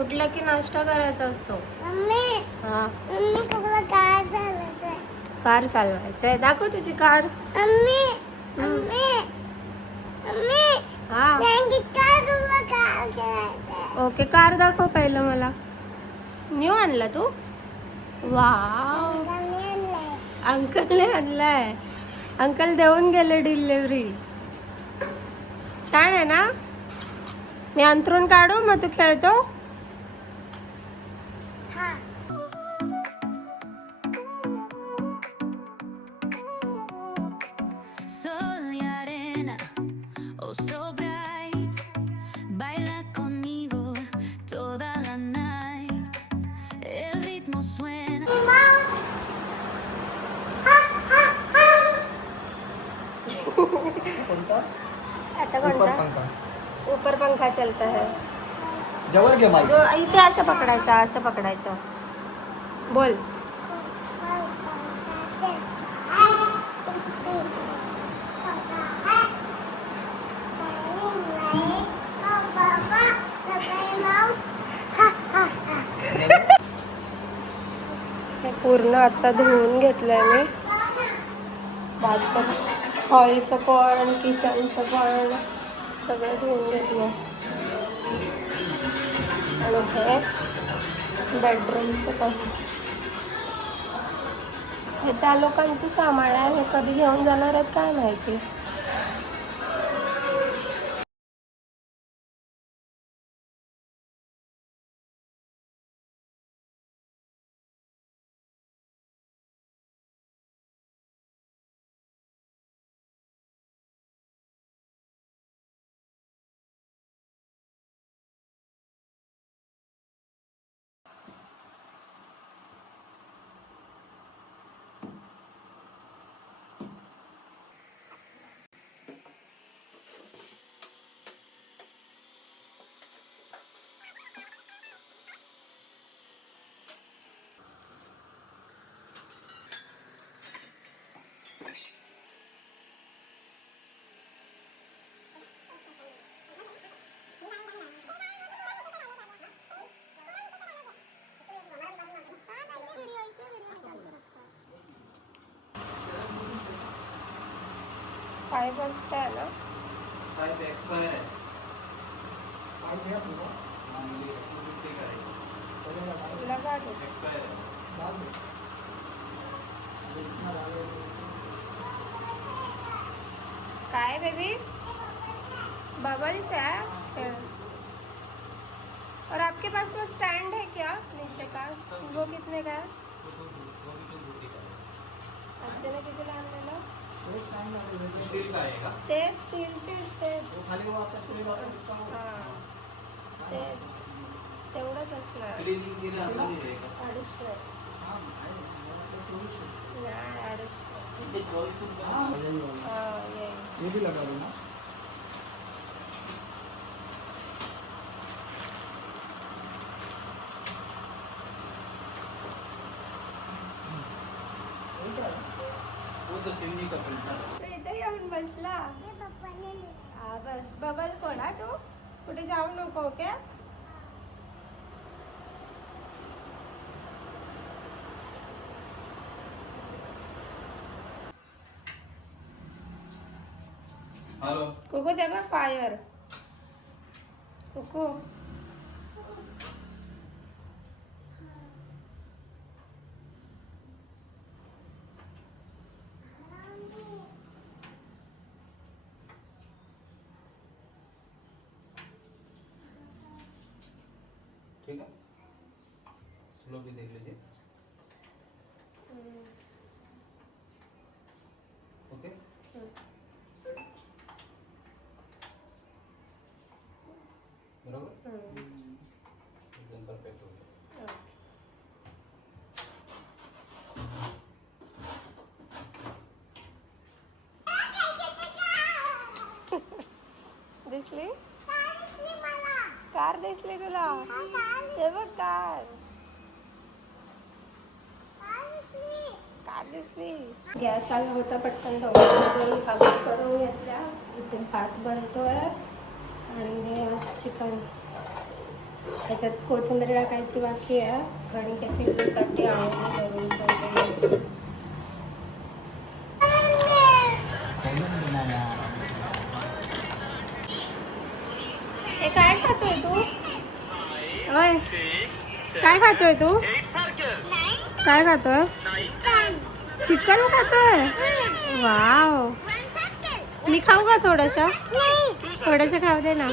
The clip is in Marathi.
उठला की नाश्ता करायचा असतो. हा कार चालवायचं आहे. दाखव तुझी कार. हा ओके कार दाखव पहिलं मला. न्यू आणला तू. वाव अंकलने आणलाय. अंकल देऊन गेले डिलिव्हरी. छान आहे ना. मी अंथरूण काढू मग तू खेळतो. Sol y arena, oh so bright, baila conmigo toda la night. El ritmo suena. आता कोणता ऊपर पंखा चलता है. जवळ घे माईक. जो इथे असं पकडायचं असं पकडायचं. बोल. हे पूर्ण आता धुवून घेतलंय मी. बाथरूम हॉलचं पण किचनचं पण सगळं धुवून घेतलं. आणि हे बेडरूमचं पण. हे त्या लोकांचं सामान आहे. हे कधी घेऊन जाणार आहेत काय माहिती. काय बसचं आहे ना. लगा दो. काय बेबी बबल्स है. और आपके पास वो स्टैंड है क्या नीचे का. वो कितने का है. अच्छे ने किती आणलेलं. तेच स्टीलचेच तेच. हां तेच तेवढंच असणार. 250. नाही 250. हां ये इथे येऊन बसला. हा बस बबल कोणा तू कुठे जाऊ नको. ओके कुकू दे बा फायर. कुकू ठीक है. स्लो भी देख लीजिए. ओके. बरोबर एकदम परफेक्ट हो गया. दिसली कार. दिसली तुला. हे बघ कार दिसली. गॅस आला होता पटकन ढोकळा भाजी करून घेतल्या. इथे भात बनतोय आणि चिकन त्याच्यात कोथिंबीर टाकायची बाकी आहे आणि त्या पिल्लूसाठी आवडून करून ठेवलेलं. हे काय खातोय तू? ओय काय खातोय तू? काय खातोय? चिकन खातोय? वाव. मी खाऊ का थोडंसं? थोडंसं खाऊ दे ना.